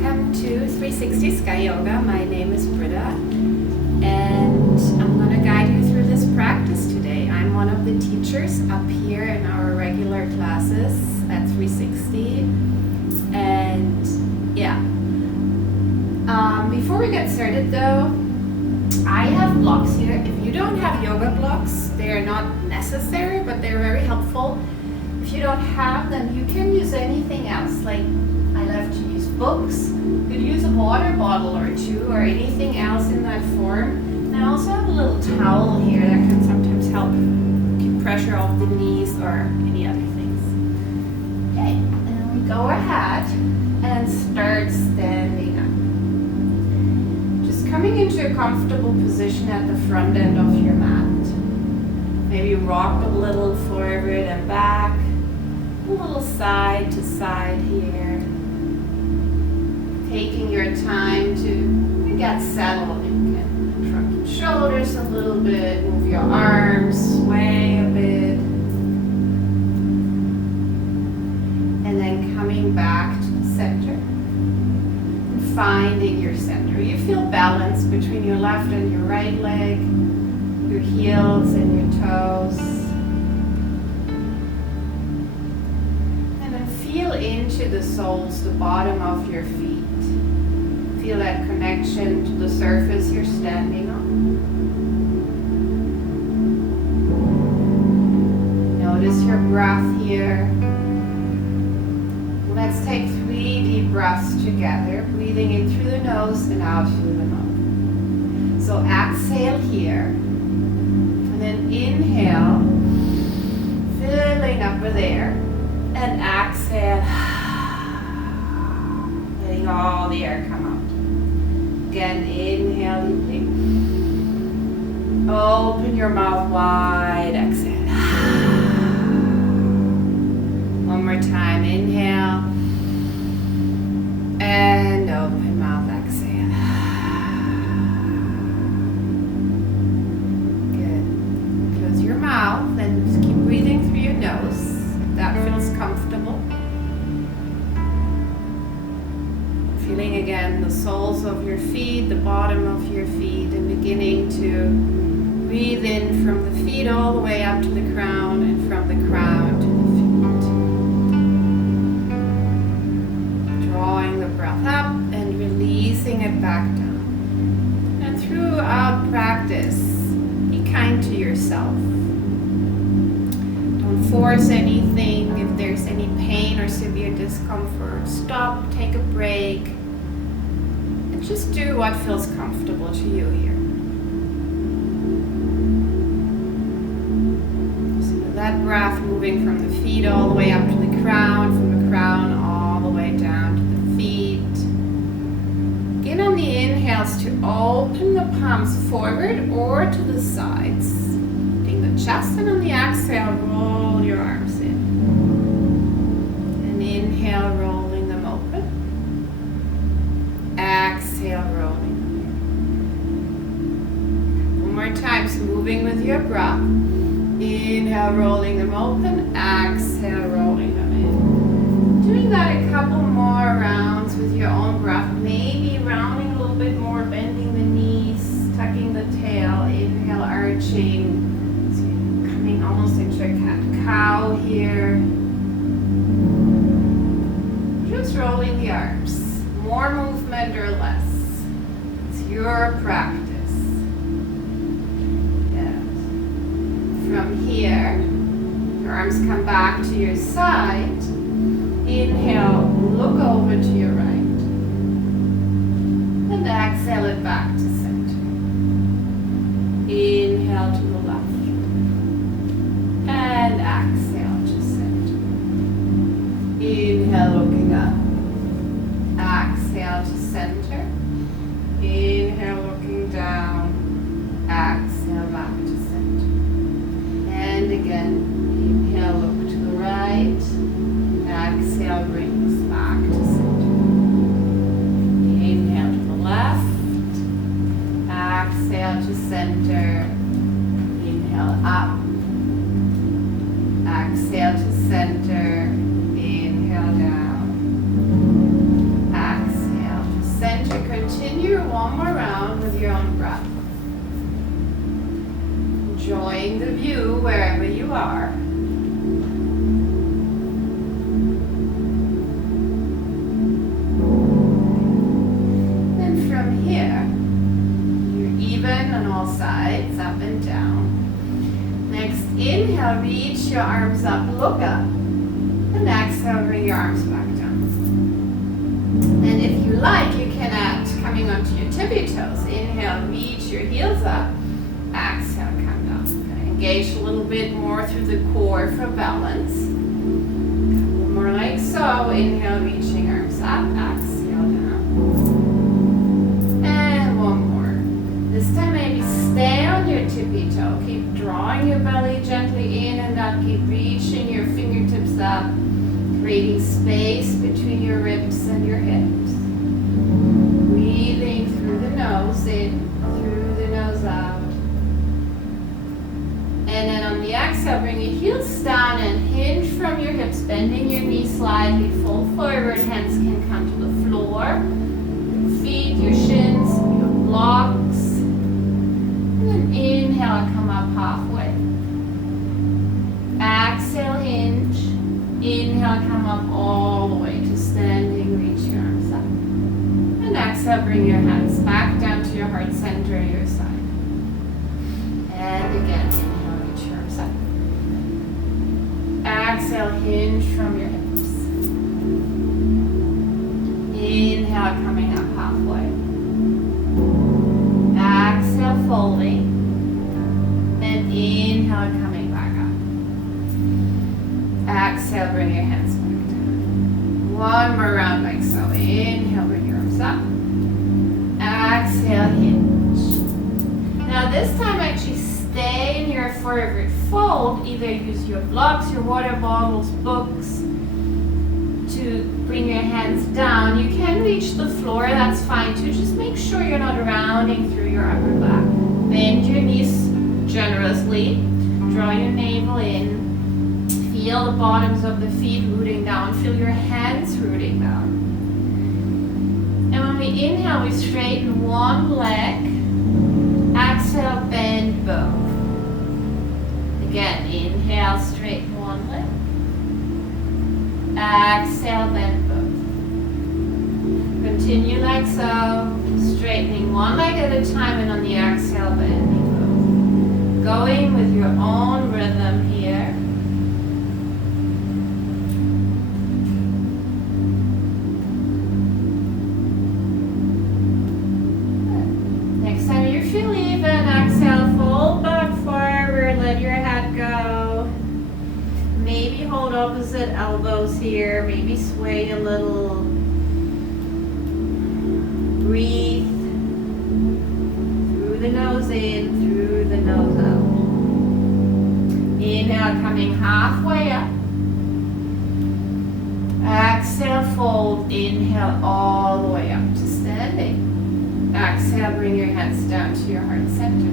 welcome to 360 Sky Yoga. My name is Britta, and I'm going to guide you through this practice today. I'm one of the teachers up here in our regular classes at 360, and before we get started though, I have blocks here. If you don't have yoga blocks, they are not necessary, but they're very helpful. If you don't have them, you can use anything else. Like, I love to use books. You could use a water bottle or two or anything else in that form. And I also have a little towel here that can sometimes help keep pressure off the knees or any other things. Okay, and we go ahead and start standing up. Just coming into a comfortable position at the front end of your mat. Maybe rock a little forward and back. A little side to side here. Taking your time to get settled. You can shrug your shoulders a little bit, move your arms, sway a bit. And then coming back to the center. And finding your center. You feel balance between your left and your right leg, your heels and your toes. Feel into the soles, the bottom of your feet. Feel that connection to the surface you're standing on. Notice your breath here. Let's take 3 deep breaths together, breathing in through the nose and out through the mouth. So exhale here, and then inhale, filling up with air. And exhale, letting all the air come out. Again, inhale deeply. Open your mouth wide, exhale. One more time, inhale. And open mouth, exhale. Good. Close your mouth and just keep breathing through your nose. That feels comfortable. Feeling again the soles of your feet, the bottom of your feet, and beginning to breathe in from the feet all the way up to the crown and from the crown to the feet. Drawing the breath up and releasing it back down. And throughout practice, be kind to yourself. Force anything. If there's any pain or severe discomfort, stop, take a break, and just do what feels comfortable to you here. So that breath moving from the feet all the way up to the crown, from the crown all the way down to the feet. Again, on the inhales to open the palms forward or to the sides. The chest, and on the exhale, roll your arms in. And inhale, rolling them open. Exhale, rolling them in. One more time, so moving with your breath. Inhale, rolling them open. Exhale, rolling them in. Doing that a couple more rounds with your own breath. Maybe rounding a little bit more, bending the knees, tucking the tail. Inhale, arching. Almost into a cat-cow here. Just rolling the arms. More movement or less. It's your practice. Yes. From here, your arms come back to your side. Inhale, look over to your right. And exhale it back to center. Inhale to the left. And exhale to center. Inhale, looking up. Exhale to center. Inhale, looking down. Exhale, back to center. And again, inhale, look to the right. Exhale, brings back to center. Inhale to the left. Exhale to center. Inhale, up. Exhale to center, inhale down, exhale one more round with your own breath. Enjoying the view wherever you are. And from here, you're even on all sides, up and down. Next, inhale, reach your arms up, look up. And exhale, bring your arms back down. And if you like, you can add coming onto your tippy toes. Inhale, reach your heels up. Exhale, come down. Engage a little bit more through the core for balance. More like so. Inhale, reaching arms up. Exhale, down. And one more. This time maybe stay on your tippy toe. Keep drawing your belly gently in and up. Keep reaching your fingertips up. Creating space between your ribs and your hips. Breathing through the nose in, through the nose out. And then on the exhale, bring your heels down and hinge from your hips, bending your knees slightly, fold forward, hands can come to the floor. Your feet, your shins, your blocks. And then inhale, come up halfway. Exhale, hinge. Inhale, come up all the way to standing, reach your arms up. And exhale, bring your hands back down to your heart center, your side. And again, inhale, reach your arms up. Exhale, hinge from your hips. Inhale, coming up halfway. Exhale, folding. And inhale, coming back up. Exhale, bring your hands back down. One more round like so. Inhale, bring your arms up. Exhale, hinge. Now this time actually stay in your forward fold. Either use your blocks, your water bottles, books to bring your hands down. You can reach the floor, that's fine too. Just make sure you're not rounding through your upper back. Bend your knees generously. Draw your navel in. Feel the bottoms of the feet rooting down. Feel your hands rooting down. And when we inhale, we straighten one leg. Exhale, bend both. Again, inhale, straighten one leg. Exhale, bend both. Continue like so. Straightening one leg at a time, and on the exhale, bending both. Going with your own rhythm here. Feel even, exhale, fold back forward, let your head go. Maybe hold opposite elbows here, maybe sway a little. Breathe through the nose in, through the nose out. Inhale, coming halfway up. Exhale, fold, inhale all the way up to standing. Exhale, bring your hands down to your heart center.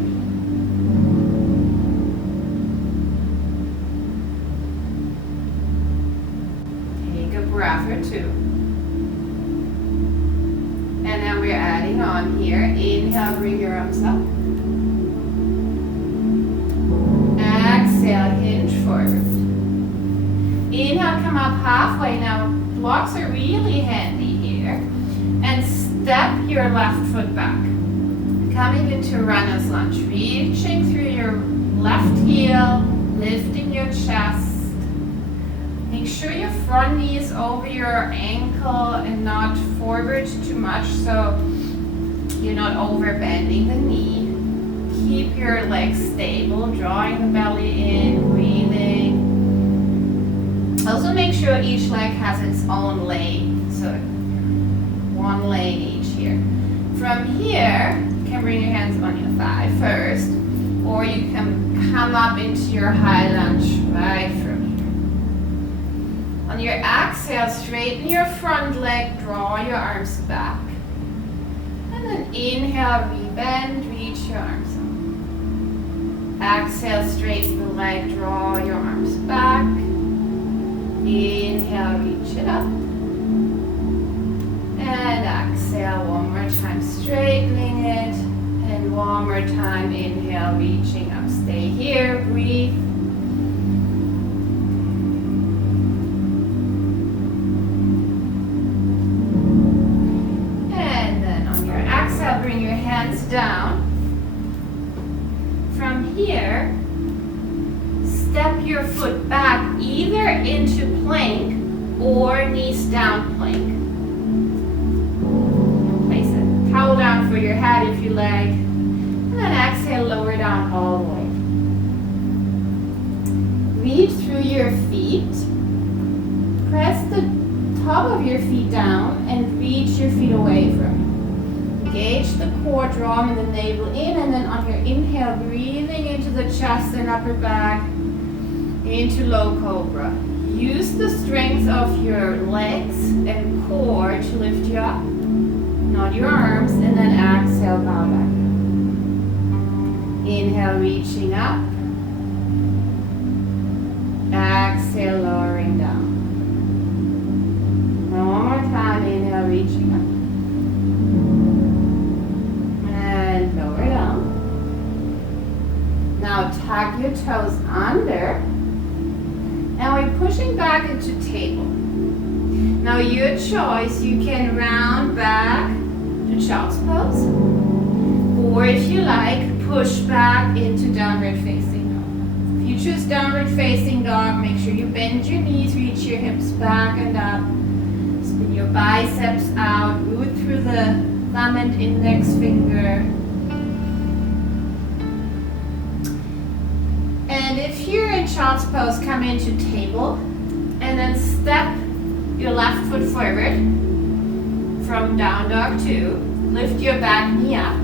Take a breath or two. And then we're adding on here. Inhale, bring your arms up. Exhale, hinge forward. Inhale, come up halfway. Now, blocks are really handy here. And step your left foot back. Coming into runner's lunge. Reaching through your left heel, lifting your chest. Make sure your front knee is over your ankle and not forward too much so you're not overbending the knee. Keep your legs stable, drawing the belly in, breathing. Also make sure each leg has its own lane. So one lane each here. From here, you can bring your hands on your thigh first, or you can come up into your high lunge right from here. On your exhale, straighten your front leg, draw your arms back. And then inhale, rebend, reach your arms up. Exhale, straighten the leg, draw your arms back. Inhale, reach it up. And exhale one more time, straightening One more time, inhale, reaching up. Stay here, breathe. And then on your exhale, bring your hands down. From here, step your foot back either into plank or knees down plank. Place a towel down for your head if you like. And then exhale, lower down all the way. Reach through your feet. Press the top of your feet down and reach your feet away from you. Engage the core, drawing the navel in, and then on your inhale, breathing into the chest and upper back, into low cobra. Use the strength of your legs and core to lift you up. Nod your arms, and then exhale, bow back. Inhale, reaching up. Exhale, lowering down. One more time, inhale, reaching up. And lower down. Now tuck your toes under. And we're pushing back into table. Now your choice, you can round back to child's pose. Or if you like, push back into downward facing dog. If you choose downward facing dog, make sure you bend your knees, reach your hips back and up. Spin your biceps out, root through the thumb and index finger. And if you're in child's pose, come into table and then step your left foot forward from down dog 2. Lift your back knee up.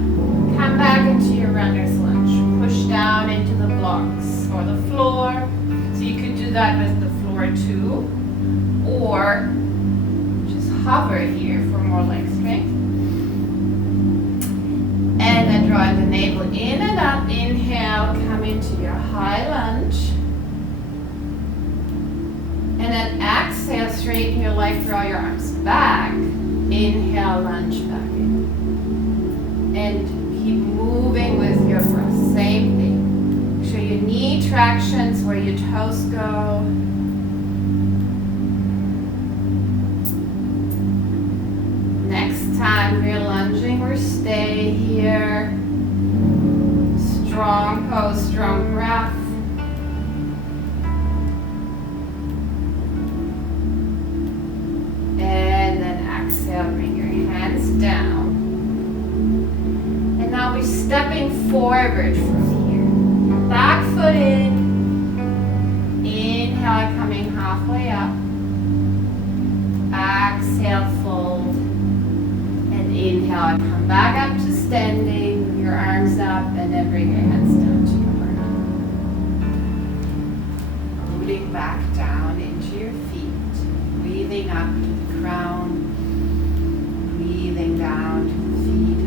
Come back into your runner's lunge. Push down into the blocks or the floor. So you could do that with the floor too. Or just hover here for more leg strength. And then draw the navel in and up. Inhale, come into your high lunge. And then exhale, straighten your leg, draw your arms back. Inhale, lunge back in. And keep moving with your breath. Same thing. Make sure your knee tractions where your toes go. Next time we're lunging, we're stay here. Strong pose, strong breath. And then exhale, bring your hands down. And now we're stepping forward from here. Back foot in. Inhale, coming halfway up. Exhale, fold. And inhale, come back up to standing. Your arms up, and then bring your hands down to your heart. Rooting back down into your feet. Breathing up to the crown. Breathing down to the feet.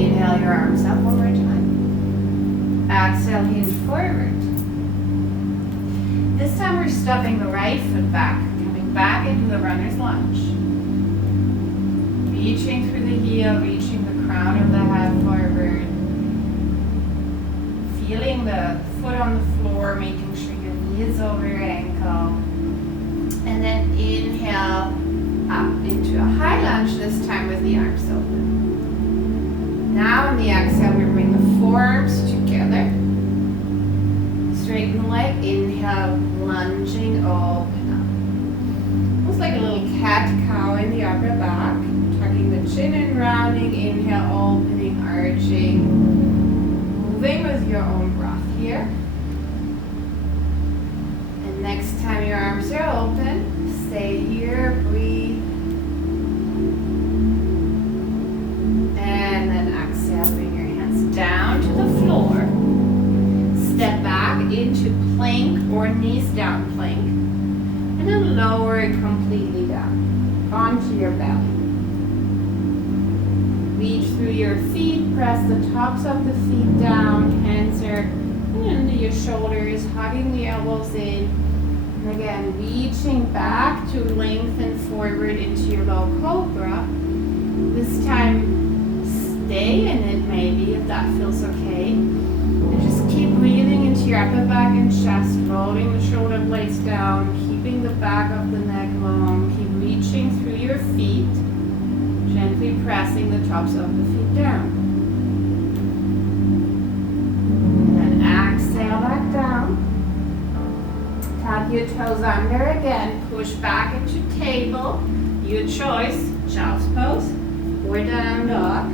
Inhale your arms up one more time. Exhale, hinge forward. This time we're stepping the right foot back, coming back into the runner's lunge. Reaching through the heel, reaching the crown of the head forward. Feeling the foot on the floor, making sure your knee is over your ankle. And then inhale up into a high lunge, this time with the arms open. Now on the exhale, we bring the forearms together. Straighten the leg, inhale, lunging, open up. Almost like a little cat-cow in the upper back. Tucking the chin and rounding, inhale, opening, arching. Moving with your own breath here. And next time your arms are open, stay here, breathe. And then exhale, bring your hands down to the floor. Step back into plank or knees down plank. And then lower it completely down onto your belly. Reach through your feet, press the tops of the feet down, hands are into your shoulders, hugging the elbows in. And again, reaching back to lengthen forward into your low cobra. This time, stay in it maybe if that feels okay. And just keep breathing into your upper back and chest, rolling the shoulder blades down, keeping the back of the neck long. Keep reaching through your feet, gently pressing the tops of the feet down. And then exhale back down. Tap your toes under again. Push back into table. Your choice, child's pose or down dog.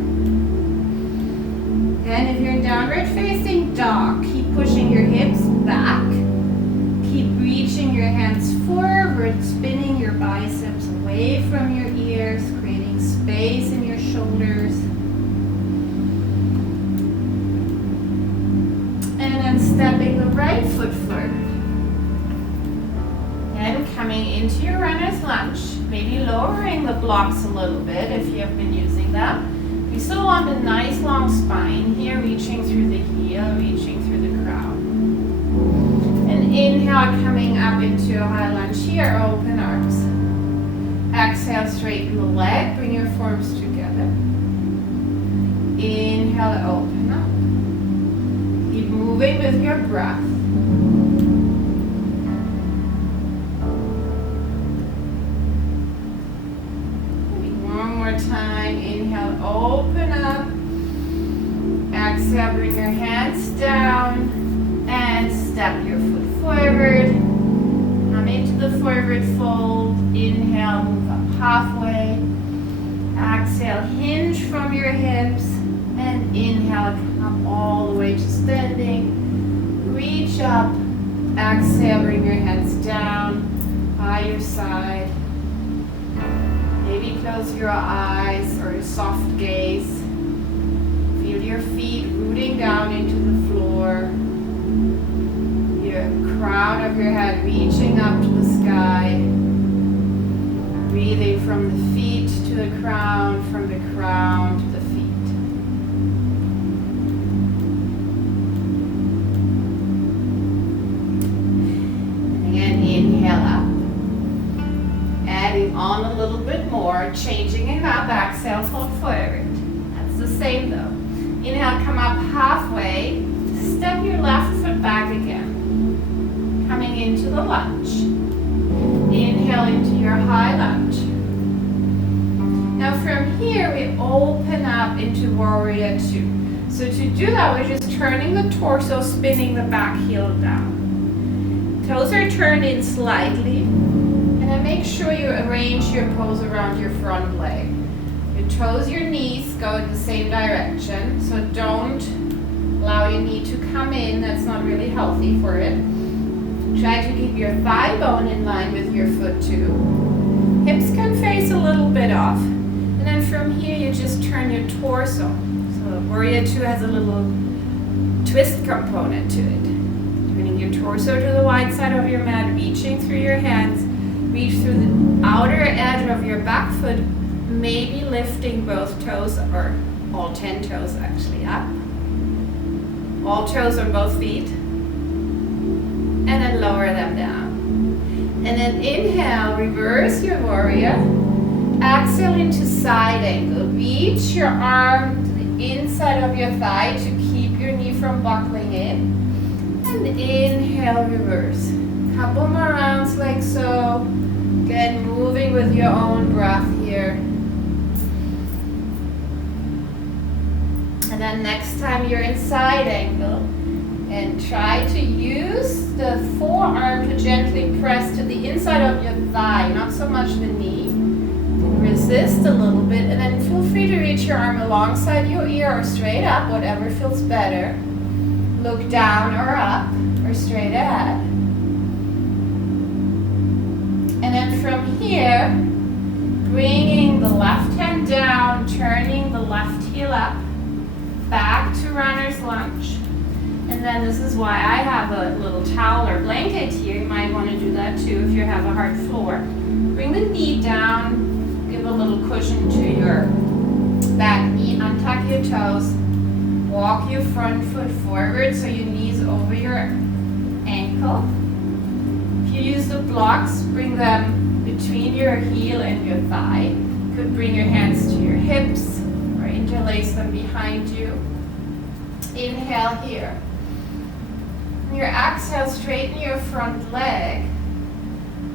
And if you're in downward facing dog, keep pushing your hips back. Keep reaching your hands forward, spinning your biceps away from your ears, creating space in your shoulders. And then stepping the right foot forward. And coming into your runner's lunge, maybe lowering the blocks a little bit if you have been using them. We still want a nice long spine here, reaching through the heel, reaching through the crown. And inhale, coming up into a high lunge here, open arms. Exhale, straighten the leg, bring your forearms together. Inhale, open up. Keep moving with your breath. Time. Inhale, open up. Exhale, bring your hands down and step your foot forward. Come into the forward fold. Inhale, move up halfway. Exhale, hinge from your hips. And inhale, come all the way to standing. Reach up. Exhale, bring your hands down by your side. Maybe close your eyes or soft gaze. Feel your feet rooting down into the floor. Your crown of your head reaching up to the sky. Breathing from the feet to the crown, from the crown to the feet. And again, inhale up. Adding on a little bit more, changing it up, exhale, fold forward. That's the same though. Inhale, come up halfway, step your left foot back again. Coming into the lunge. Inhale into your high lunge. Now from here, we open up into warrior two. So to do that, we're just turning the torso, spinning the back heel down. Toes are turned in slightly. And then make sure you arrange your pose around your front leg. Your toes, your knees go in the same direction. So don't allow your knee to come in. That's not really healthy for it. Try to keep your thigh bone in line with your foot too. Hips can face a little bit off. And then from here, you just turn your torso. So warrior two has a little twist component to it. Turning your torso to the wide side of your mat, reaching through your hands. Reach through the outer edge of your back foot, maybe lifting both toes, or all 10 toes actually up. All toes on both feet. And then lower them down. And then inhale, reverse your warrior. Exhale into side angle. Reach your arm to the inside of your thigh to keep your knee from buckling in. And inhale, reverse. Couple more rounds like so. Again, moving with your own breath here. And then next time you're in side angle, and try to use the forearm to gently press to the inside of your thigh, not so much the knee. Resist a little bit, and then feel free to reach your arm alongside your ear or straight up, whatever feels better. Look down or up or straight ahead. And then from here, bringing the left hand down, turning the left heel up, back to runner's lunge. And then this is why I have a little towel or blanket here. You might want to do that too if you have a hard floor. Bring the knee down, give a little cushion to your back knee, untuck your toes, walk your front foot forward so your knee's over your ankle. If you use the blocks, bring them between your heel and your thigh. You could bring your hands to your hips or interlace them behind you. Inhale here. On your exhale, straighten your front leg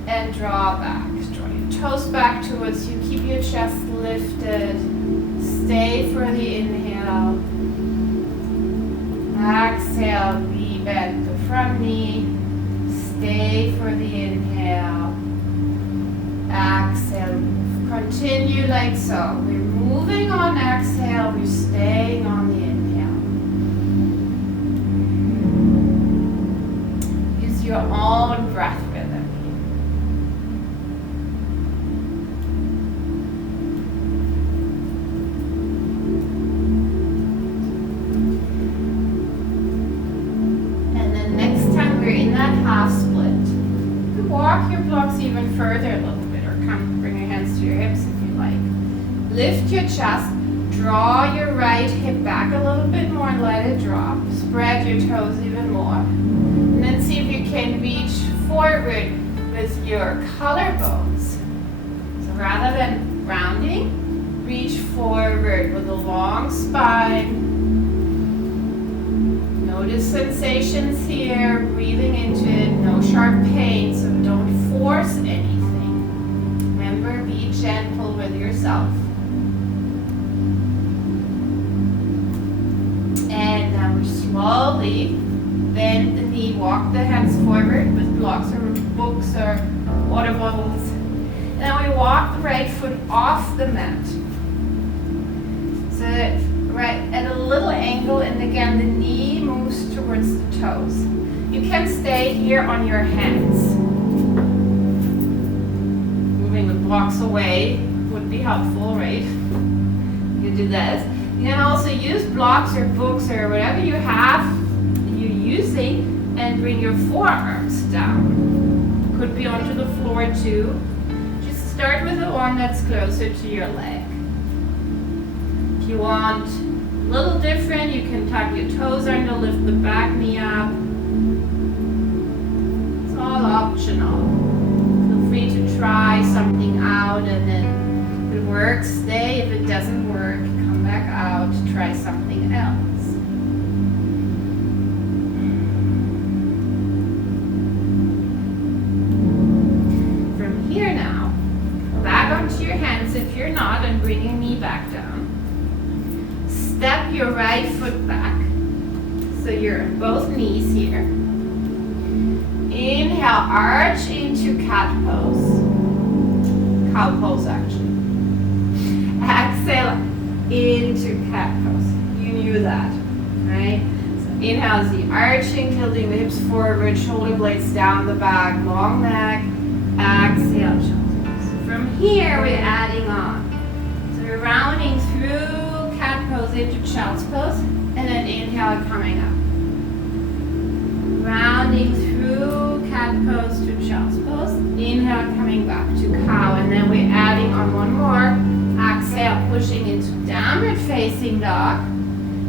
and draw back. Draw your toes back towards you. Keep your chest lifted. Stay for the inhale. Exhale, re-bend the front knee. Stay for the inhale. Exhale. Continue like so. We're moving on exhale. We're staying on the inhale. Use your own breath rhythm. And then next time we're in that half split, you can walk your blocks even further a little bit, or come bring your hands to your hips if you like. Lift your chest, draw your right hip back a little bit more and let it drop. Spread your toes even more. And then see if you can reach forward with your collarbones. So rather than rounding, reach forward with a long spine. Notice sensations here, breathing into it, no sharp pain, so don't force anything. Remember, be gentle with yourself. And now we slowly bend the knee, walk the hands forward with blocks or books or water bottles. And then we walk the right foot off the mat. So right at a little angle, and again the knee moves towards the toes. You can stay here on your hands. Moving the blocks away would be helpful, right? You do this. You can also use blocks or books or whatever you have you're using and bring your forearms down. Could be onto the floor too. Just start with the one that's closer to your leg. If you want a little different, you can tuck your toes under, lift the back knee up. It's all optional. Feel free to try something out, and then if it works, stay. If it doesn't work, come back out, try something else. From here now, back onto your hands if you're not, and bring your knee back down. Step your right foot back, so you're on both knees here. Inhale, arch into cat pose. Cow pose, actually. Exhale into cat pose. You knew that, right? So inhale is the arching, tilting the hips forward, shoulder blades down the back, long neck. Exhale, shoulders. From here, we're adding on. So we're rounding through cat pose into child's pose, and then inhale, coming up. Rounding through cat pose to child's pose. Inhale, coming back to cow, and then we're adding on one more. Exhale, pushing into downward facing dog.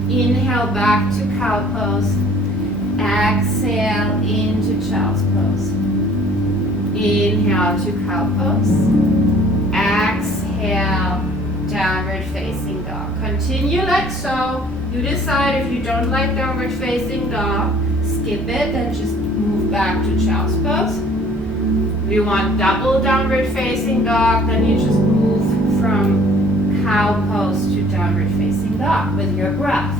Inhale, back to cow pose. Exhale, into child's pose. Inhale to cow pose. Exhale, downward facing dog. Continue like so. You decide if you don't like downward facing dog, skip it and just move back to child's pose. If you want double downward facing dog, then you just move from cow pose to downward facing dog with your breath.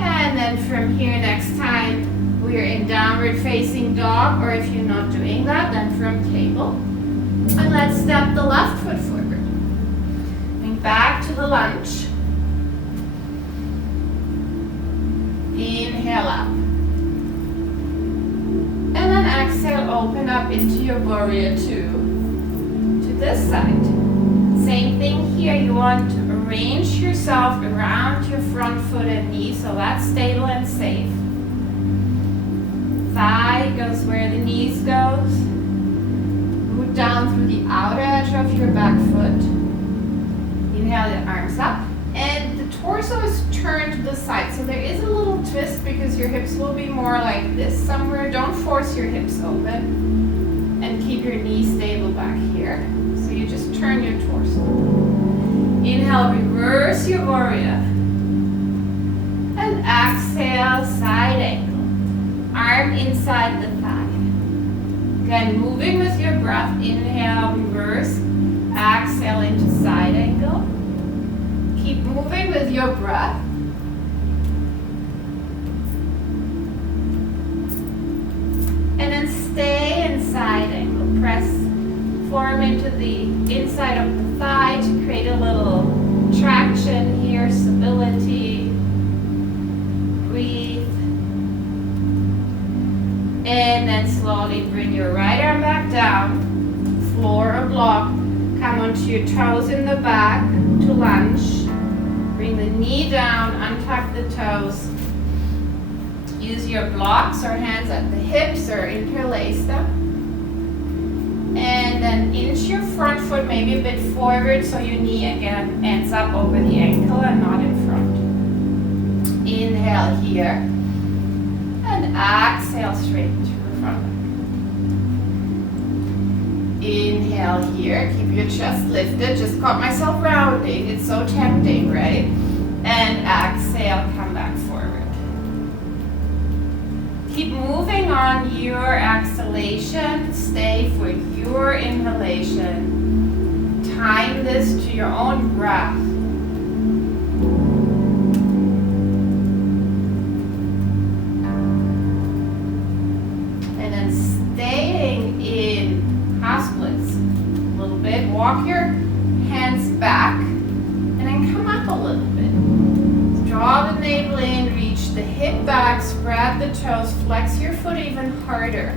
And then from here, next time we're in downward facing dog, or if you're not doing that, then from table. And let's step the left foot forward. Back to the lunge. Inhale up. And then exhale, open up into your warrior two. To this side. Same thing here. You want to arrange yourself around your front foot and knee, so that's stable and safe. Thigh goes where the knees goes. Root down through the outer edge of your back foot. Inhale the arms up, and the torso is turned to the side, so there is a little twist because your hips will be more like this somewhere. Don't force your hips open, and keep your knee stable back here. So you just turn Inhale, reverse your warrior. And exhale, side angle. Arm inside the thigh. Again, moving with your breath. Inhale, reverse. Exhale into side angle. Keep moving with your breath. And then stay in side angle. Press, form into the inside of the thigh to create a little traction here, stability. Breathe. And then slowly bring your right arm back down. Floor or block. Come onto your toes in the back to lunge. Bring the knee down, untuck the toes. Use your blocks or hands at the hips or interlace them. And then inch your front foot maybe a bit forward so your knee again ends up over the ankle and not in front. Inhale here. And exhale straight into the front leg. Inhale here. Keep your chest lifted. Just caught myself rounding. It's so tempting, right? And exhale, come back forward. Keep moving on your exhalation. Stay for your inhalation. Time this to your own breath. And then staying in half splits a little bit. Walk your hands back and then come up a little bit. Draw the navel in, reach the hip back, spread the toes, flex your foot even harder.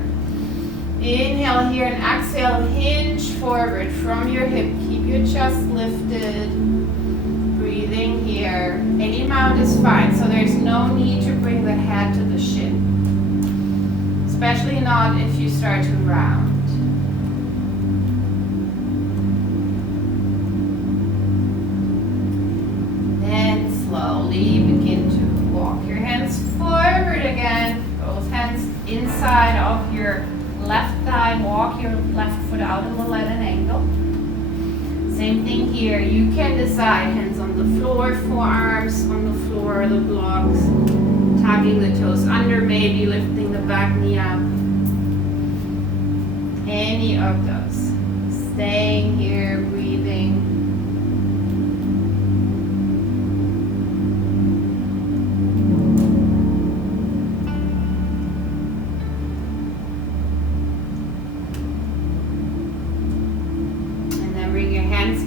Inhale here and exhale, hinge forward from your hip. Keep your chest lifted. Breathing here. Any amount is fine, so there's no need to bring the head to the shin. Especially not if you start to round. Slowly begin to walk your hands forward again. Both hands inside of your left thigh. Walk your left foot out and we'll at an angle. Same thing here. You can decide. Hands on the floor, forearms on the floor or the blocks. Tucking the toes under, maybe lifting the back knee up. Any of those. Staying here, breathing.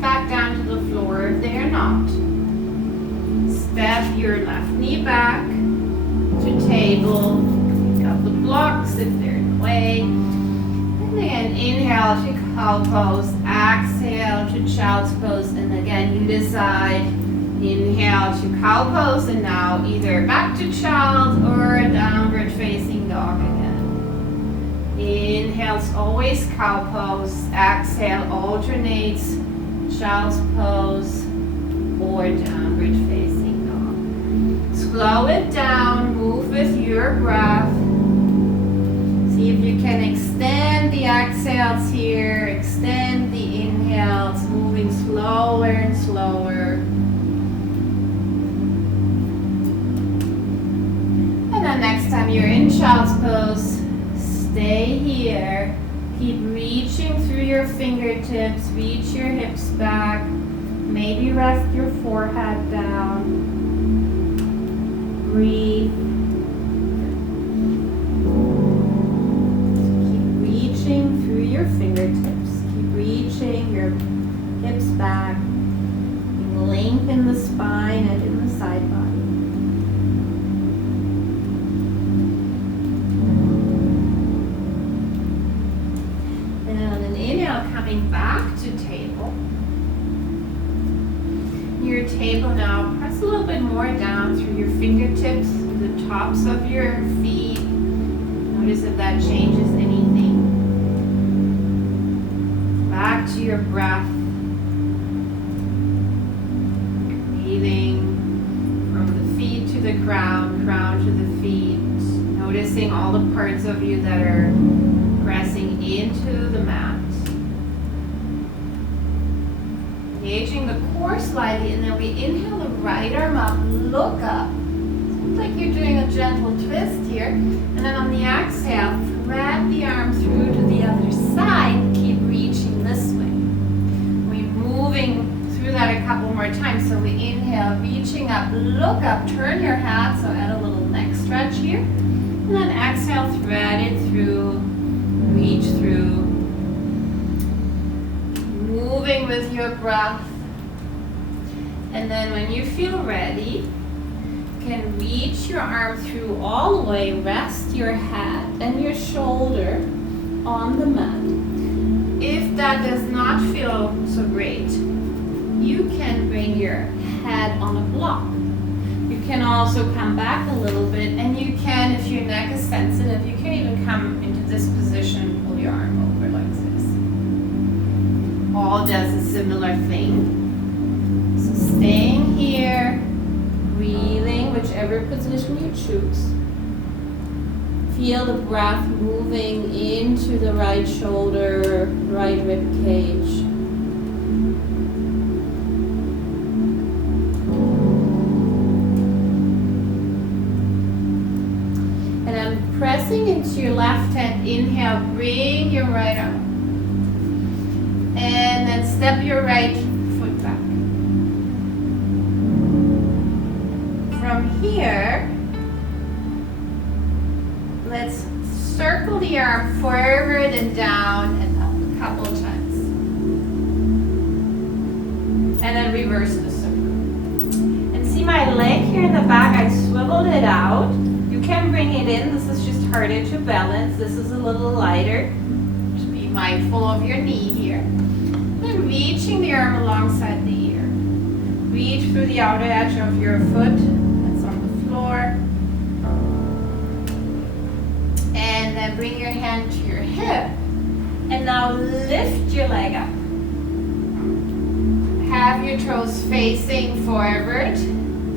Back down to the floor if they are not. Step your left knee back to table. Pick up the blocks if they're in the way. And again, inhale to cow pose. Exhale to child's pose. And again, you decide. Inhale to cow pose. And now either back to child or a downward facing dog again. Inhales always cow pose. Exhale alternates. Child's pose or downward facing dog. Slow it down, move with your breath. See if you can extend the exhales here, extend the inhales, moving slower and slower. And then next time you're in child's pose, stay here. Keep reaching through your fingertips, reach your hips back, maybe rest your forehead down. Breathe. Keep reaching through your fingertips, keep reaching your hips back. Lengthen the spine and in the side body. Coming back to table. Your table now, press a little bit more down through your fingertips, the tops of your feet. Notice if that changes anything. Back to your breath. Breathing from the feet to the crown, crown to the feet. Noticing all the parts of you that are pressing into the mat. engaging the core slightly, and then we inhale the right arm up, look up. Looks like you're doing a gentle twist here. And then on the exhale, thread the arm through to the other side, keep reaching this way. We're moving through that a couple more times. So we inhale, reaching up, look up, turn your head, so add a little neck stretch here. And then exhale, thread it through, reach through. Moving with your breath. And then when you feel ready, you can reach your arm through all the way, rest your head and your shoulder on the mat. If that does not feel so great, you can bring your head on a block. You can also come back a little bit, and you can, if your neck is sensitive, you can even come into this position, pull your arm over like this. All does a similar thing. So staying here, breathing, whichever position you choose. Feel the breath moving into the right shoulder, right rib cage. And then pressing into your left hand, inhale, bring your right arm. And then step your right foot back. From here, let's circle the arm forward and down and up a couple of times. And then reverse the circle. And see my leg here in the back, I swiveled it out. You can bring it in, this is just harder to balance. This is a little lighter. Just be mindful of your knee here. Then reaching the arm alongside the ear. Reach through the outer edge of your foot that's on the floor. And then bring your hand to your hip. And now lift your leg up. Have your toes facing forward,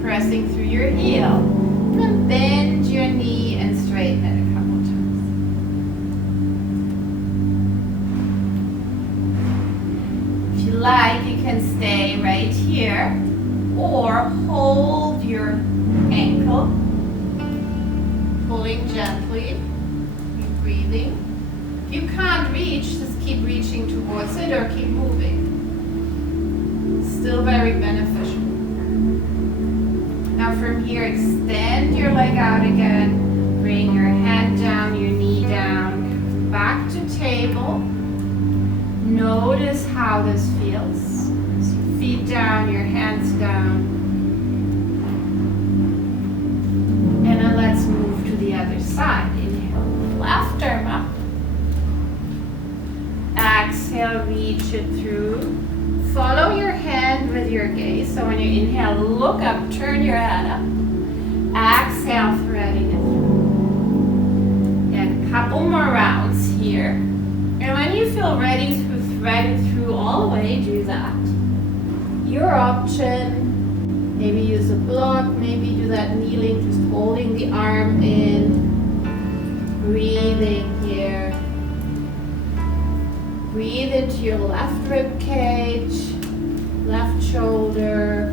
pressing through your heel. And then bend your knee and straighten it a couple times. If you like, you can stay right here or hold your ankle, pulling gently. Breathing. If you can't reach, just keep reaching towards it or keep moving. Still very beneficial. Now from here, extend your leg out again. Bring your head down, your knee down. Back to table. Notice how this feels. So your feet down, your hands down. And then let's move to the other side. Left arm up. Exhale, reach it through. Follow your hand with your gaze. So when you inhale, look up, turn your head up. Exhale, threading it through. And a couple more rounds here. And when you feel ready to thread it through all the way, do that. Your option. Maybe use a block, maybe do that kneeling, just holding the arm in. Breathing here. Breathe into your left rib cage, left shoulder.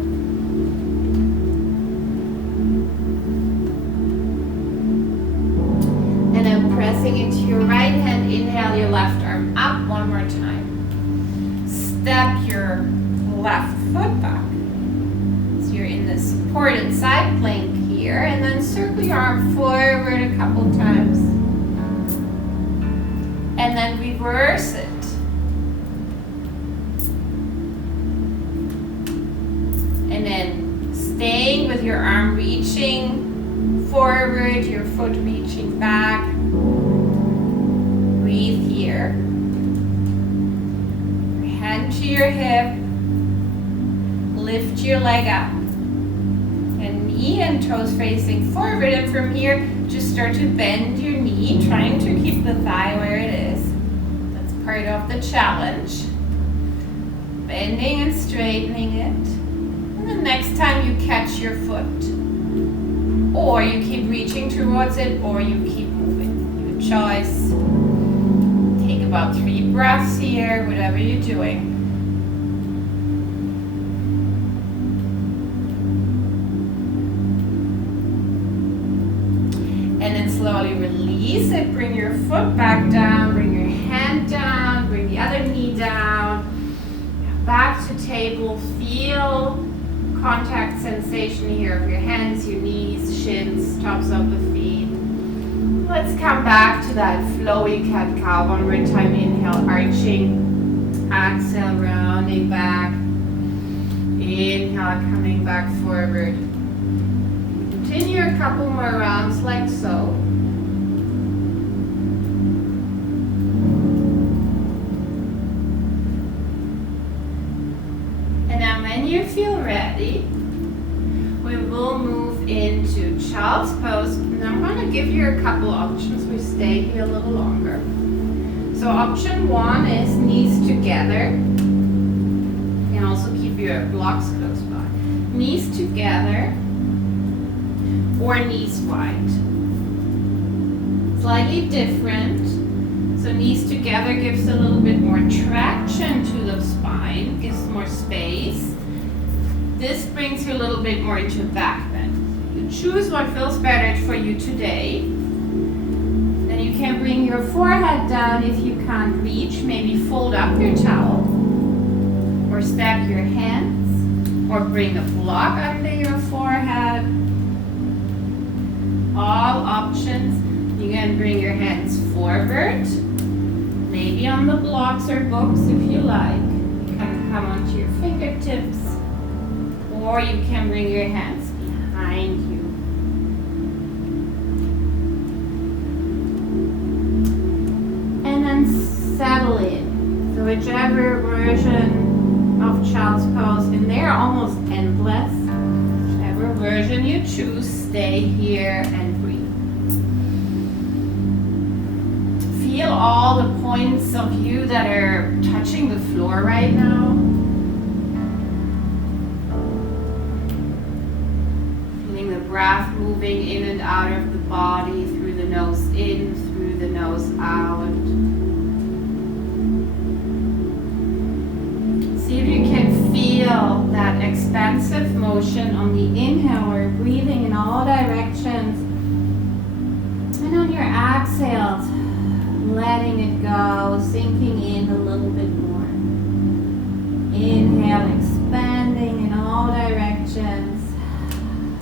And then pressing into your right hand, inhale your left arm up one more time. Step your left foot back. So you're in the supported side plank here, and then circle your arm forward a couple times. And then reverse it. And then staying with your arm reaching forward, your foot reaching back. Breathe here. Hand to your hip. Lift your leg up. And knee and toes facing forward. And from here, just start to bend your knee, trying to keep the thigh where it is. That's part of the challenge. Bending and straightening it. And the next time you catch your foot, or you keep reaching towards it, or you keep moving. Your choice. Take about 3 breaths here, whatever you're doing. slowly release it. Bring your foot back down, bring your hand down, bring the other knee down. Back to table. Feel contact sensation here of your hands, your knees, shins, tops of the feet. Let's come back to that flowy cat-cow. One more time. Inhale, arching. Exhale, rounding back. Inhale, coming back forward. Continue a couple more rounds like so. And now when you feel ready, we will move into child's pose. And I'm going to give you a couple options. We stay here a little longer. So option one is knees together. You can also keep your blocks close by. Knees together or knees wide. Slightly different. So knees together gives a little bit more traction to the spine, gives more space. This brings you a little bit more into back bend. You choose what feels better for you today. Then you can bring your forehead down if you can't reach. Maybe fold up your towel or stack your hands or bring a block under your forehead. All options. You can bring your hands forward, maybe on the blocks or books if you like. You can come onto your fingertips, or you can bring your hands behind you. And then settle in. So whichever version of child's pose, and they're almost endless. Whichever version you choose, stay here and breathe. Feel all the points of you that are touching the floor right now. Feeling the breath moving in and out of the body, through the nose in, through the nose out. See if you can feel that expansive motion on the inhale. We're breathing in all directions. And on your exhale, letting it go, sinking in a little bit more. Inhale, expanding in all directions.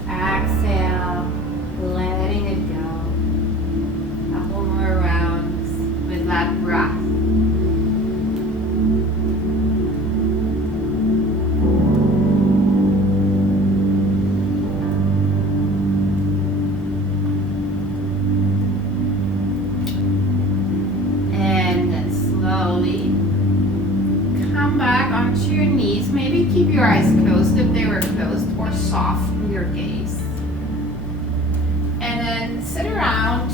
Exhale, letting it go. Couple more rounds with that breath. Keep your eyes closed if they were closed, or soften your gaze. And then sit around,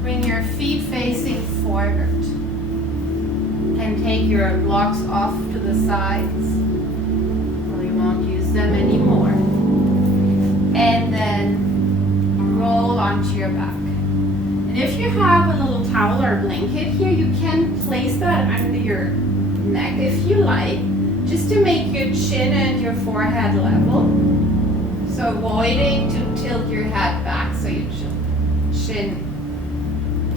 bring your feet facing forward. And take your blocks off to the sides. We won't use them anymore. And then roll onto your back. And if you have a little towel or blanket here, you can place that under your neck if you like, just to make your chin and your forehead level. So avoiding to tilt your head back so your chin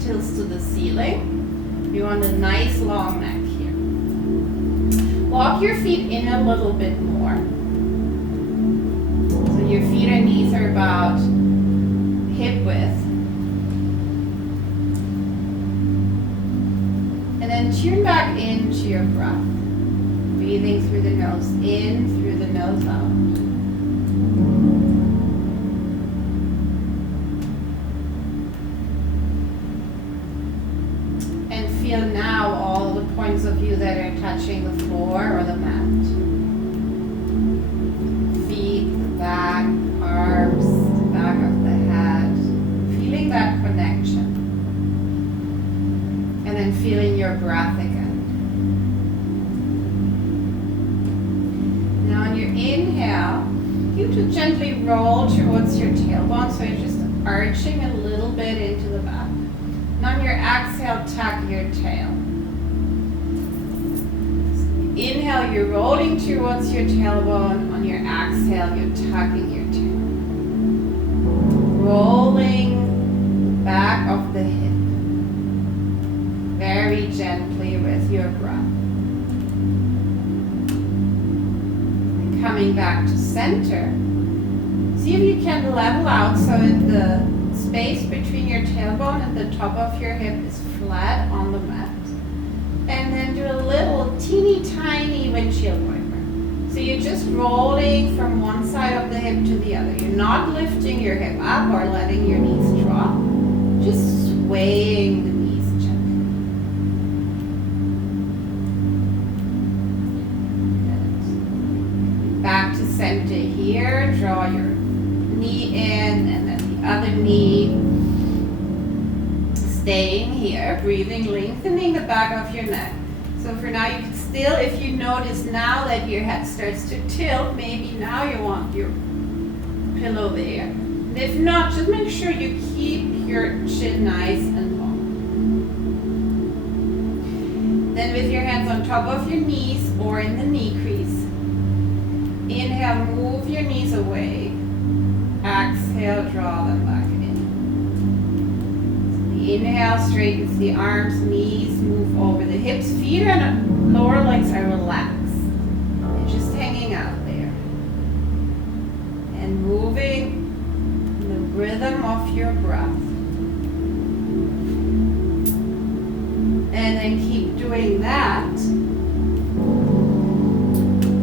tilts to the ceiling. You want a nice long neck here. Walk your feet in a little bit more. So your feet and knees are about hip width. And then tune back into your breath. Breathing through the nose in, through the nose out. And feel now all the points of view that are touching the floor or the mat. Feet, the back, arms, the back of the head. Feeling that connection. And then feeling your breath again. Inhale, you to gently roll towards your tailbone, so you're just arching a little bit into the back. And on your exhale, tuck your tail. Inhale, you're rolling towards your tailbone. On your exhale, you're tucking your tail. Rolling back of the hip. Very gently with your breath. And coming back to center. See if you can level out so that the space between your tailbone and the top of your hip is flat on the mat. And then do a little teeny tiny windshield wiper. So you're just rolling from one side of the hip to the other. You're not lifting your hip up or letting your knees drop. Just swaying the knees gently. And back to center here. Draw your knee in and then the other knee. Staying here, breathing, lengthening the back of your neck. So for now, you can still, if you notice now that your head starts to tilt, maybe now you want your pillow there. And if not, just make sure you keep your chin nice and long. Then with your hands on top of your knees or in the knee crease, inhale, move your knees away. Exhale, draw them back in. Inhale, straightens the arms, knees move over the hips, feet and lower legs are relaxed. They're just hanging out there. And moving the rhythm of your breath. And then keep doing that.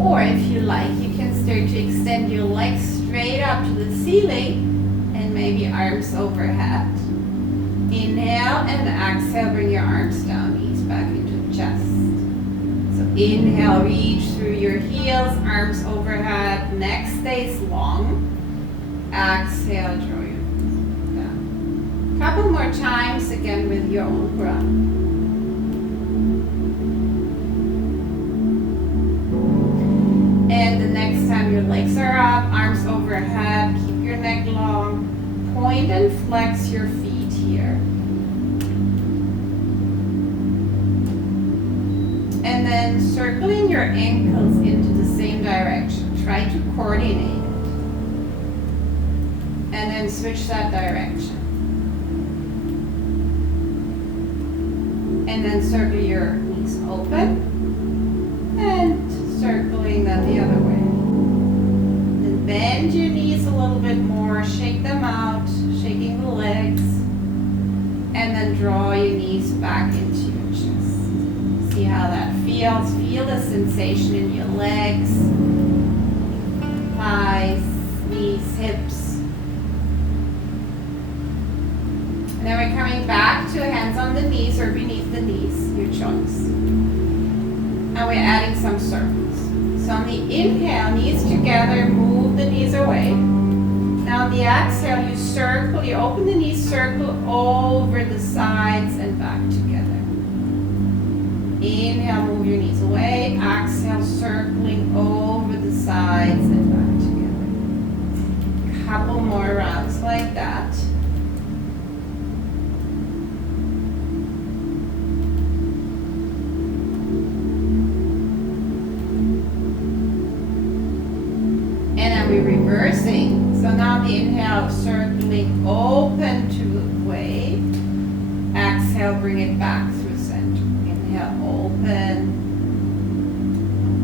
Or if you like, you can start to extend your legs straight up to the ceiling and maybe arms overhead. Inhale and exhale, bring your arms down, knees back into the chest. So inhale, reach through your heels, arms overhead, neck stays long. Exhale, draw your knees down. Couple more times again with your own breath. And the next time your legs are up, arms overhead, keep your neck long, point and flex your feet here. And then circling your ankles into the same direction. Try to coordinate it. And then switch that direction. And then circle your knees open. And circling that the other way. Then bend your knees a little bit more. Shake them out. Shaking the legs. And then draw your knees back into your chest. See how that feels. Feel the sensation in your legs, thighs, knees, hips. And then we're coming back to hands on the knees or beneath the knees, your choice. And we're adding some circles. So on the inhale, knees together, move the knees away. Now on the exhale, you circle, you open the knees, circle over the sides and back together. Inhale, move your knees away. Exhale, circling over the sides and back together. Couple more rounds like that. And then we're reversing. So now the inhale, circling open to the way. Exhale, bring it back through center. Inhale, open,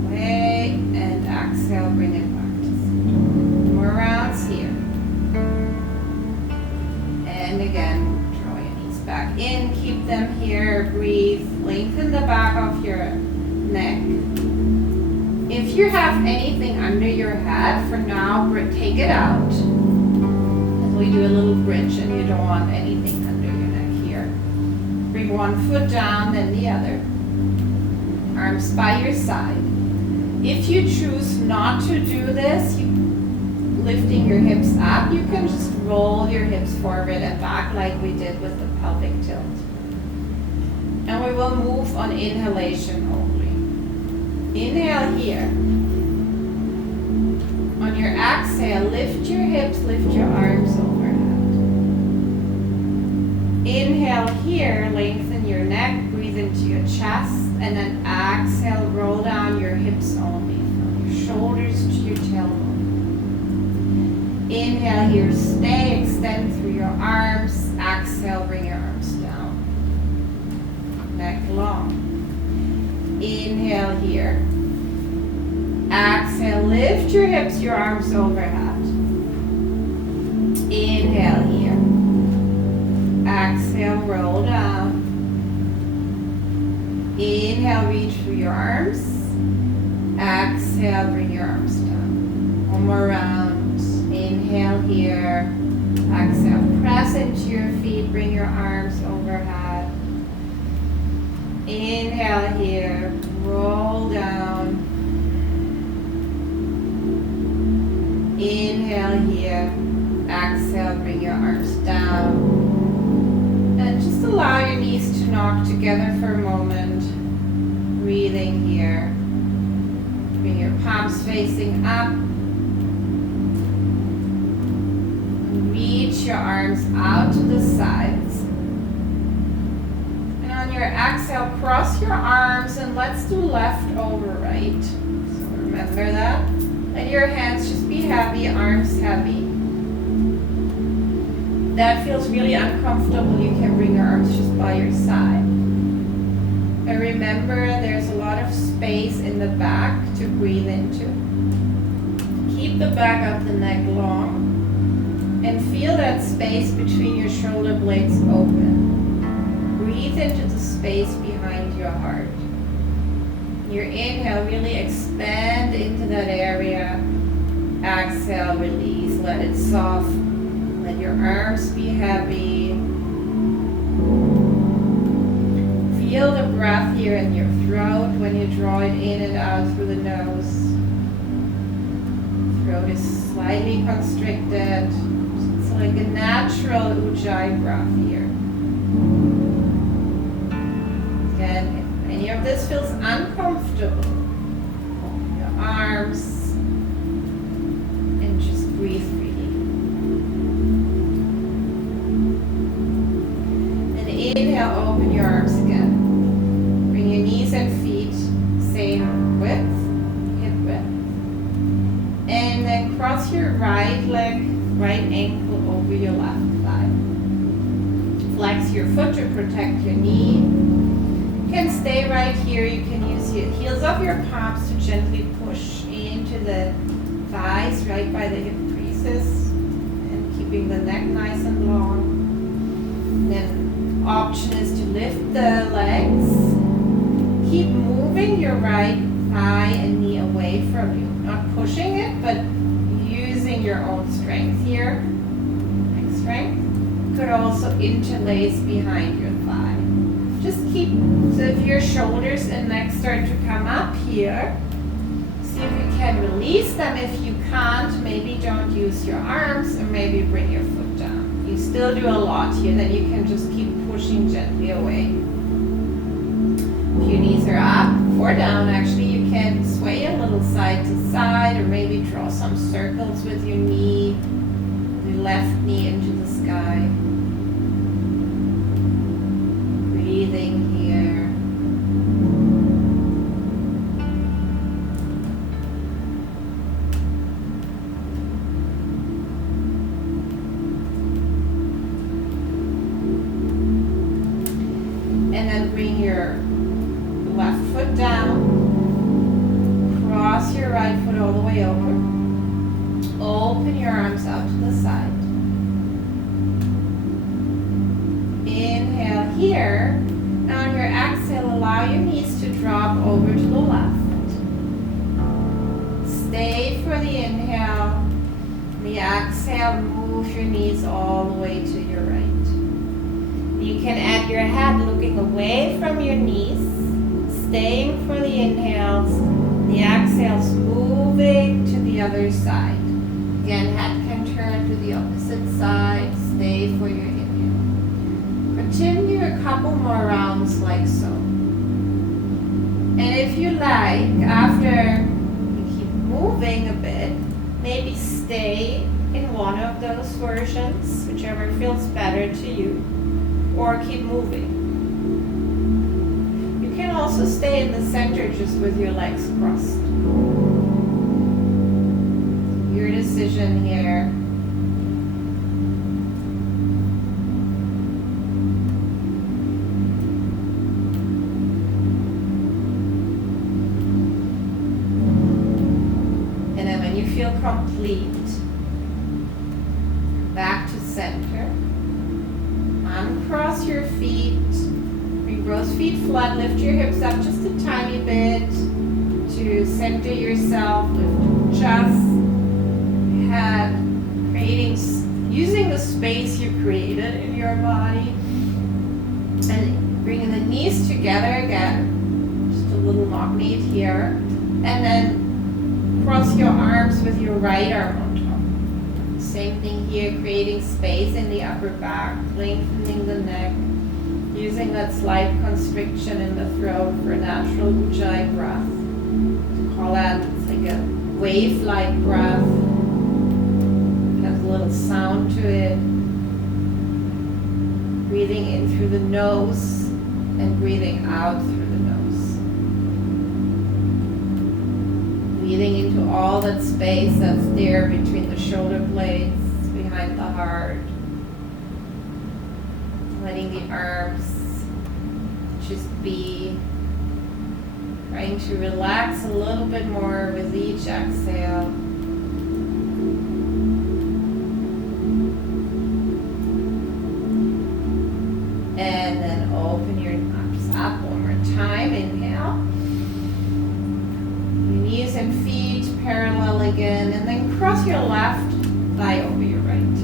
away, and exhale, bring it back to center. More rounds here. And again, draw your knees back in, keep them here, breathe, lengthen the back of your neck. If you have anything under your head, for now, take it out. As we do a little bridge and you don't want anything under your neck here. Bring one foot down, then the other. Arms by your side. If you choose not to do this, lifting your hips up, you can just roll your hips forward and back like we did with the pelvic tilt. And we will move on inhalation only. Inhale here. On your exhale, lift your hips, lift your arms overhead. Inhale here, lengthen your neck, breathe into your chest, and then exhale, roll down your hips only, from your shoulders to your tailbone. Inhale here, stay, extend through your arms. Exhale, lift your hips, your arms overhead. Inhale here. Exhale, roll down. Inhale, reach for your arms. Exhale, bring your arms down. One more round. Inhale here. Exhale, press into your feet, bring your arms overhead. Inhale here, roll down. Inhale here, exhale, bring your arms down. And just allow your knees to knock together for a moment. Breathing here. Bring your palms facing up. Reach your arms out to the sides. And on your exhale, cross your arms and let's do left over right. So remember that. Let your hands just be heavy, arms heavy. That feels really uncomfortable. You can bring your arms just by your side. And remember, there's a lot of space in the back to breathe into. Keep the back of the neck long. And feel that space between your shoulder blades open. Breathe into the space behind your heart. Your inhale, really expand into that area. Exhale, release, let it soften. Let your arms be heavy. Feel the breath here in your throat when you draw it in and out through the nose. Throat is slightly constricted. It's like a natural ujjayi breath here. Again, if any of this feels uncomfortable, open your arms and just breathe freely. And inhale, open your arms again. Bring your knees and feet same width, hip width. And then cross your right leg, right ankle over your left thigh. Flex your foot to protect your knee. You can stay right here. You can use your heels of your palms to gently push into the thighs right by the hip creases and keeping the neck nice and long. And then option is to lift the legs. Keep moving your right thigh and knee away from you. Not pushing it, but using your own strength here. Neck strength. Could also interlace behind your thigh. Just keep, so if your shoulders and neck start to come up here, see if you can release them. If you can't, maybe don't use your arms or maybe bring your foot down. You still do a lot here, then you can just keep pushing gently away. If your knees are up or down, actually, you can sway a little side to side or maybe draw some circles with your knee, your left knee into the sky. Breathing here. And then bring your left foot down. Cross your right foot all the way over. Open your arms out to the side. Inhale here. Now on your exhale, allow your knees to drop over to the left. Stay for the inhale. The exhale, move your knees all the way to your right. You can add your head looking away from your knees, staying for the inhales, the exhales moving to the other side. Again, head can turn to the opposite side, stay for your inhale. Continue a couple more rounds like so. And if you like, after you keep moving a bit, maybe stay in one of those versions, whichever feels better to you, or keep moving. You can also stay in the center just with your legs crossed. Your decision here. feel complete. Back to center. Uncross your feet. Bring both feet flat. Lift your hips up just a tiny bit to center yourself. Lift just head, using the space you created in your body. And bringing the knees together again. Just a little magnet here. And then cross your arms with your right arm on top. Same thing here, creating space in the upper back, lengthening the neck, using that slight constriction in the throat for a natural Ujjayi breath. To call that, it's like a wave-like breath. It has a little sound to it. Breathing in through the nose and breathing out through the nose. Breathing into all that space that's there between the shoulder blades, behind the heart. Letting the arms just be. Trying to relax a little bit more with each exhale. And then open your arms up one more time. Inhale. Your knees and feet parallel again. And then cross your left thigh over your right.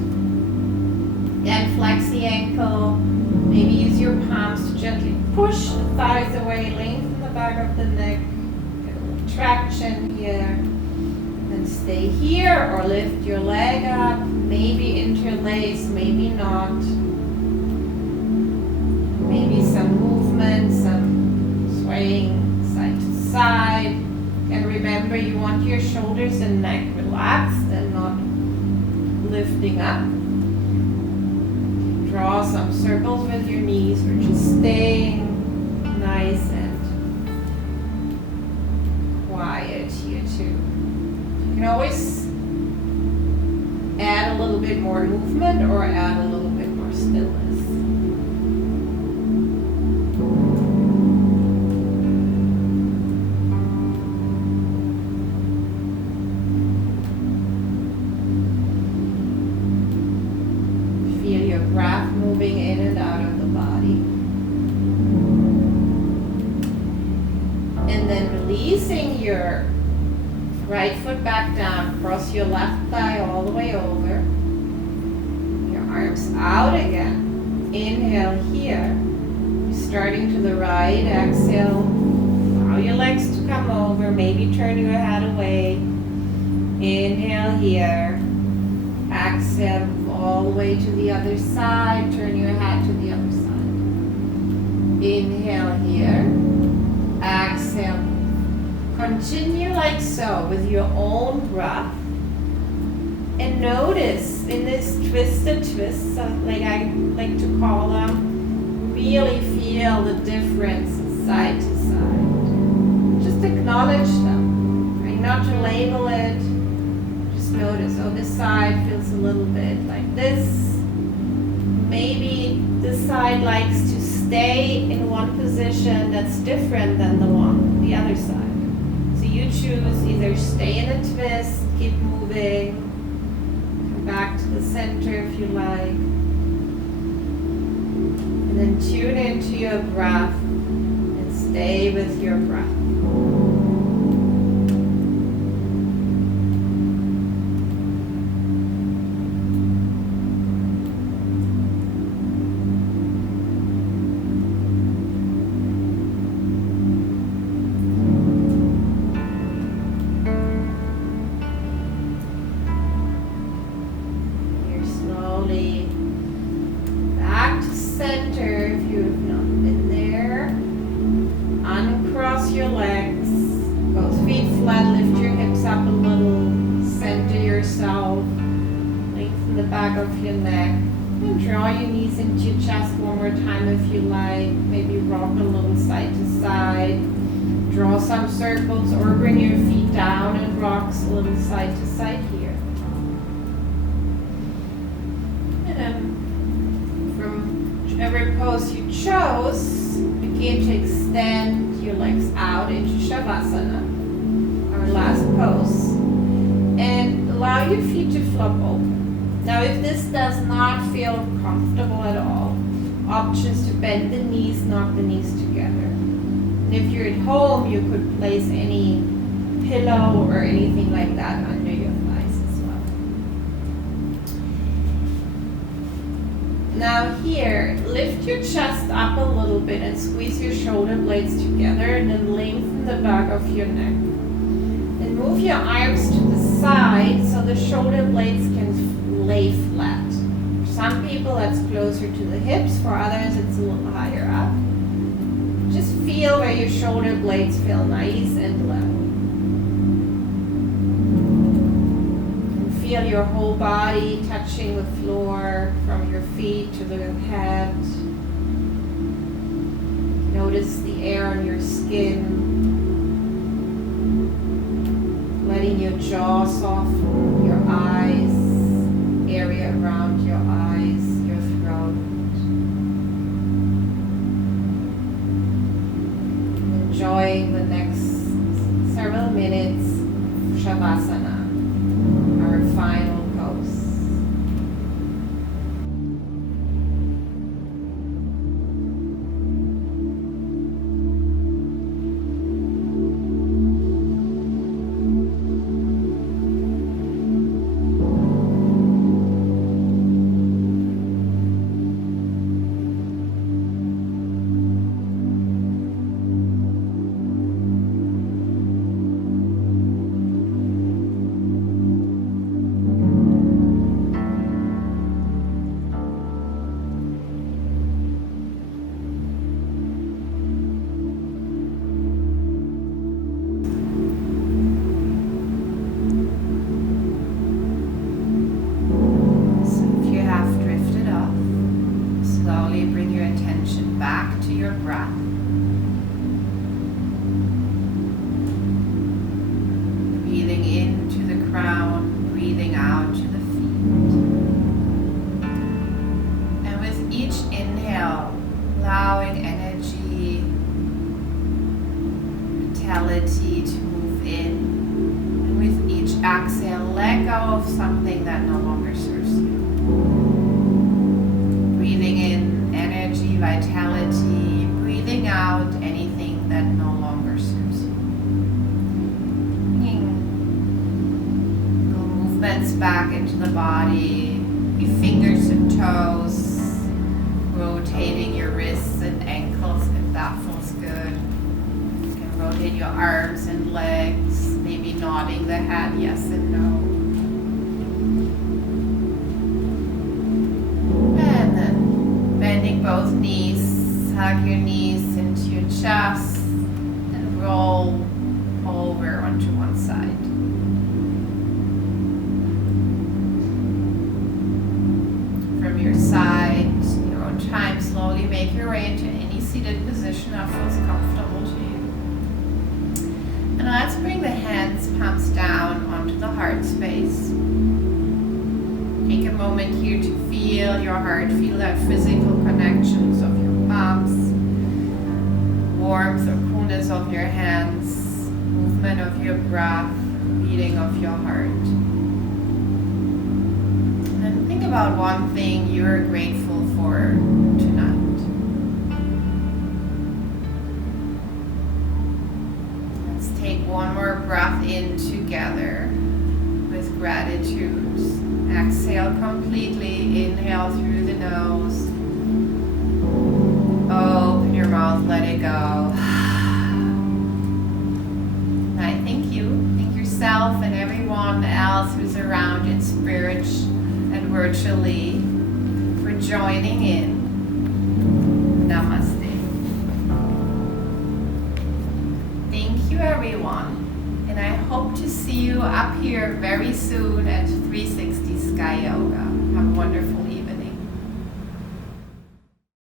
Then flex the ankle. Maybe use your palms to gently push the thighs away. Lengthen the back of the neck. Get a little traction here. Then stay here or lift your leg up. Maybe interlace, maybe not. Maybe some movement, some swaying side to side. And remember, you want your shoulders and neck relaxed and not lifting up. Draw some circles with your knees or just staying nice and quiet here too. You can always add a little bit more movement or add a little bit more stillness. Breath moving in and out of the body. And then releasing your right foot back down. Cross your left thigh all the way over. Your arms out again. Inhale here. Starting to the right. Exhale. Allow your legs to come over. Maybe turn your head away. Inhale here. Exhale. All the way to the other side. Turn your head to the other side. Inhale here. Exhale. Continue like so with your own breath. And notice in this twisted twists, like I like to call them, really feel the difference side to side. Just acknowledge them. Try not to label it. Notice, oh, this side feels a little bit like this. Maybe this side likes to stay in one position that's different than the other side. So you choose either stay in a twist, keep moving, come back to the center if you like, and then tune into your breath and stay with your breath. Some circles or bring your feet down and rocks a little side to side here. And then from whichever pose you chose, begin to extend your legs out into Shavasana, our last pose. And your feet to flop open. Now if this does not feel comfortable at all, options to bend the knees, knock the knees together. And if you're at home, you could place any pillow or anything like that under your thighs as well. Now here, lift your chest up a little bit and squeeze your shoulder blades together, and then lengthen the back of your neck. Then move your arms to the side so the shoulder blades can lay flat. For some people that's closer to the hips, for others it's a little higher up. Just feel where your shoulder blades feel nice and level. Feel your whole body touching the floor from your feet to the head. Notice the air on your skin. Letting your jaw soften, your eyes, area around your eyes, your throat. Enjoying the next several minutes of Shavasana. Our final pose. To move in, and with each exhale let go of something that no longer serves you. Breathing in energy, vitality, breathing out anything that no longer serves you. Bringing little movements back into the body, your fingers and toes, rotating your wrists and ankles if that feels good. Rotate your arms and legs, maybe nodding the head yes and no. And then bending both knees, hug your knees into your chest and roll over onto one side. From your side, your own time, slowly make your way into any seated position that feels comfortable to you. And let's bring the hands, palms down onto the heart space. Take a moment here to feel your heart, feel that physical connections of your palms, warmth or coolness of your hands, movement of your breath, beating of your heart. And then think about one thing you're grateful for tonight. Take one more breath in together with gratitude. Exhale completely. Inhale through the nose. Open your mouth, let it go. And I thank you. Thank yourself and everyone else who's around in spirit and virtually for joining in. Namaste. Everyone, and I hope to see you up here very soon at 360 Sky Yoga. Have a wonderful evening.